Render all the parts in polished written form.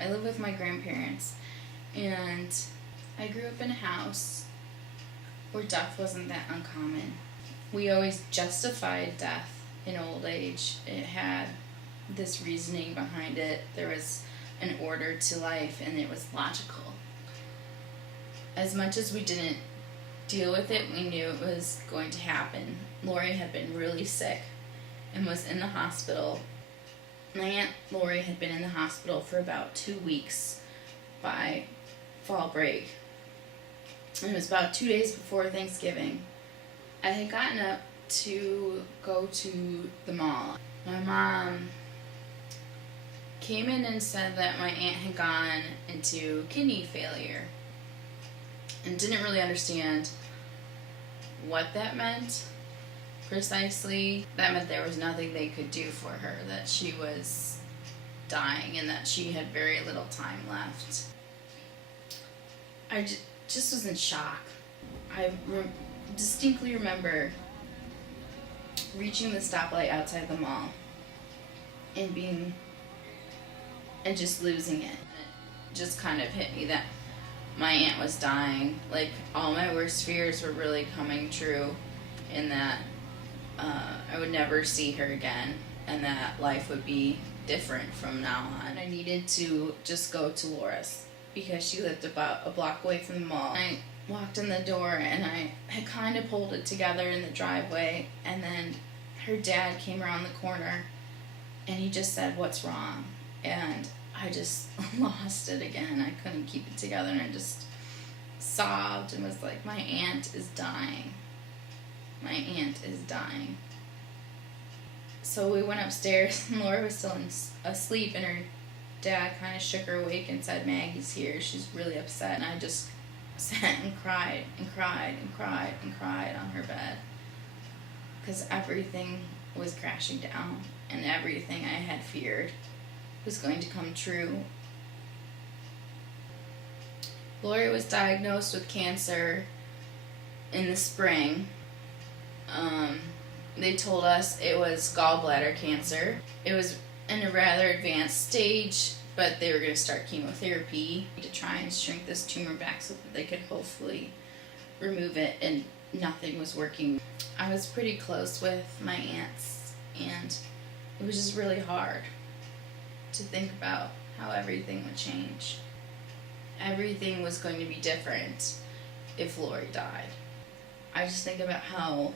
I live with my grandparents, and I grew up in a house where death wasn't that uncommon. We always justified death in old age. It had this reasoning behind it. There was an order to life, and it was logical. As much as we didn't deal with it, we knew it was going to happen. Lori had been really sick and was in the hospital. My Aunt Lori had been in the hospital for about 2 weeks by fall break. And it was about 2 days before Thanksgiving. I had gotten up to go to the mall. My mom came in and said that my aunt had gone into kidney failure and didn't really understand what that meant precisely. That meant there was nothing they could do for her, that she was dying and that she had very little time left. I just was in shock. I distinctly remember reaching the stoplight outside the mall and just losing it. It just kind of hit me that my aunt was dying. Like, all my worst fears were really coming true, in that I would never see her again, and that life would be different from now on. I needed to just go to Laura's because she lived about a block away from the mall. I walked in the door and I had kind of pulled it together in the driveway, and then her dad came around the corner and he just said, "What's wrong?" And I just lost it again. I couldn't keep it together, and I just sobbed and was like, "My aunt is dying. My aunt is dying." So we went upstairs, and Laura was still asleep, and her dad kind of shook her awake and said, "Maggie's here. She's really upset." And I just sat and cried and cried and cried and cried on her bed, because everything was crashing down, and everything I had feared was going to come true. Lori was diagnosed with cancer in the spring. They told us it was gallbladder cancer. It was in a rather advanced stage, but they were going to start chemotherapy to try and shrink this tumor back so that they could hopefully remove it, and nothing was working. I was pretty close with my aunts, and it was just really hard to think about how everything would change. Everything was going to be different if Lori died. I just think about how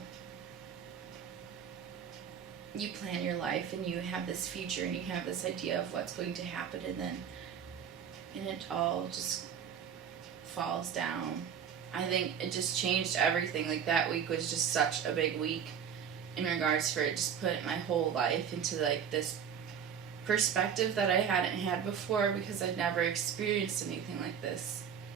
you plan your life and you have this future and you have this idea of what's going to happen, and it all just falls down. I think it just changed everything. Like, that week was just such a big week in regards for it just put my whole life into like this perspective that I hadn't had before, because I'd never experienced anything like this.